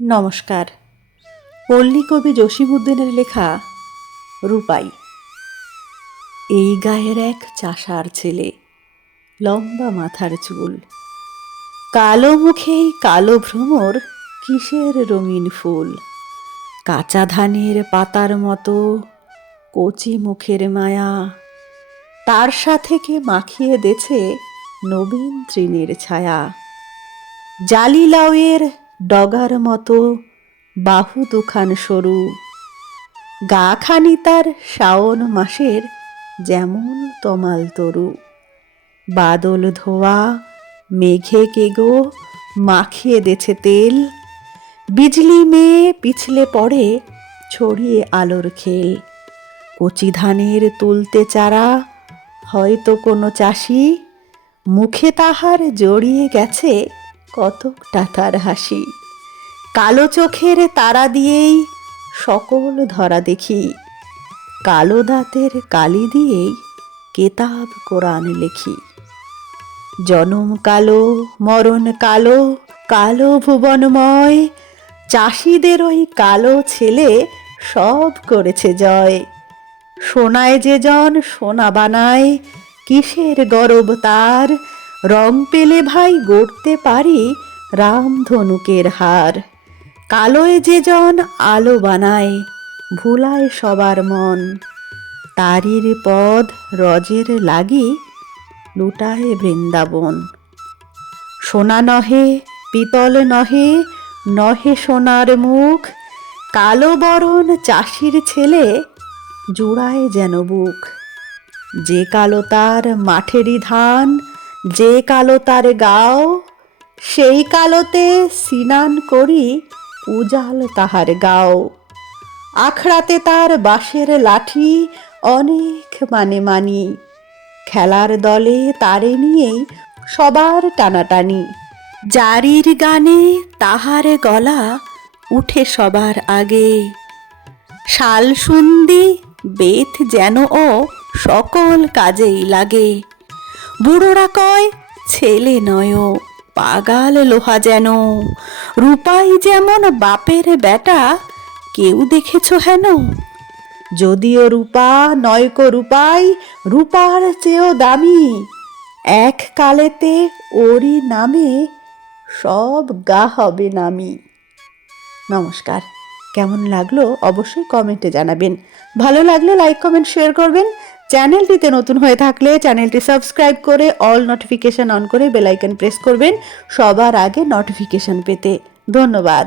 নমস্কার। পল্লী কবি জসীমউদ্দীনের লেখা রূপাই। এই গায়ের এক চাষার ছেলে, লম্বা মাথার চুল, কালো মুখেই কালো ভ্রমর, কিসের রঙিন ফুল, কাঁচা ধানের পাতার মতো কচি মুখের মায়া, তার সাথে কে মাখিয়ে দেছে নবীন তৃণের ছায়া। জালি লাউয়ের ডগার মতো বাহু দুখান সরু, গা খানি তার শাওন মাসের যেমন তমাল তরু। বাদল ধোয়া মেঘে কেগো মাখিয়ে দেছে তেল, বিজলি মেয়ে পিছলে পড়ে ছড়িয়ে আলোর খেল। কচি ধানের তুলতে চারা, হয়তো কোনো চাষি, মুখে তাহার জড়িয়ে গেছে কতকটা তার হাসি। কালো চোখের তারা দিয়েই সকল ধরা দেখি, কালো দাঁতের কালি দিয়েই কেতাব কোরআন লেখি। জনম কালো, মরণ কালো, কালো ভুবনময়, চাষিদের ওই কালো ছেলে সব করেছে জয়। সোনায় যে জন সোনা বানায়, কিসের গরব তার, রং পেলে ভাই গড়তে পারি রামধনুকের হার। কালোয় যে জন আলো বানায়, ভুলায় সবার মন, তারির পদ রজের লাগি লুটায় বৃন্দাবন। সোনা নহে পিতল নহে, নহে সোনার মুখ, কালো বরণ চাষির ছেলে জুড়ায় যেন বুক। যে কালো তার মাঠেরই ধান, যে কালো তার গাও, সেই কালোতে স্নান করি উজাল তাহার গাও। আখড়াতে তার বাঁশের লাঠি অনেক মানি, খেলার দলে তারে নিয়েই সবার টানাটানি। জারির গানে তাহার গলা উঠে সবার আগে, শালসুন্দি বেত যেন ও সকল কাজেই লাগে। বুড়োরা কয় ছেলে নয় ও, পাগাল লোহা যেন, রূপাই যেমন বাপের বেটা, কেউ দেখেছ হেন? যদিও রূপা নয়কো রূপাই, রূপার চেয়েও দামি, এক কালেতে ওরই নামে সব গা হবে নামি। নমস্কার। কেমন লাগলো অবশ্যই কমেন্টে জানাবেন। ভালো লাগলে লাইক কমেন্ট শেয়ার করবেন। চ্যানেলটিতে নতুন হয়ে থাকলে চ্যানেলটি সাবস্ক্রাইব করে অল নোটিফিকেশন অন করে বেল আইকন প্রেস করবেন সবার আগে নোটিফিকেশন পেতে। ধন্যবাদ।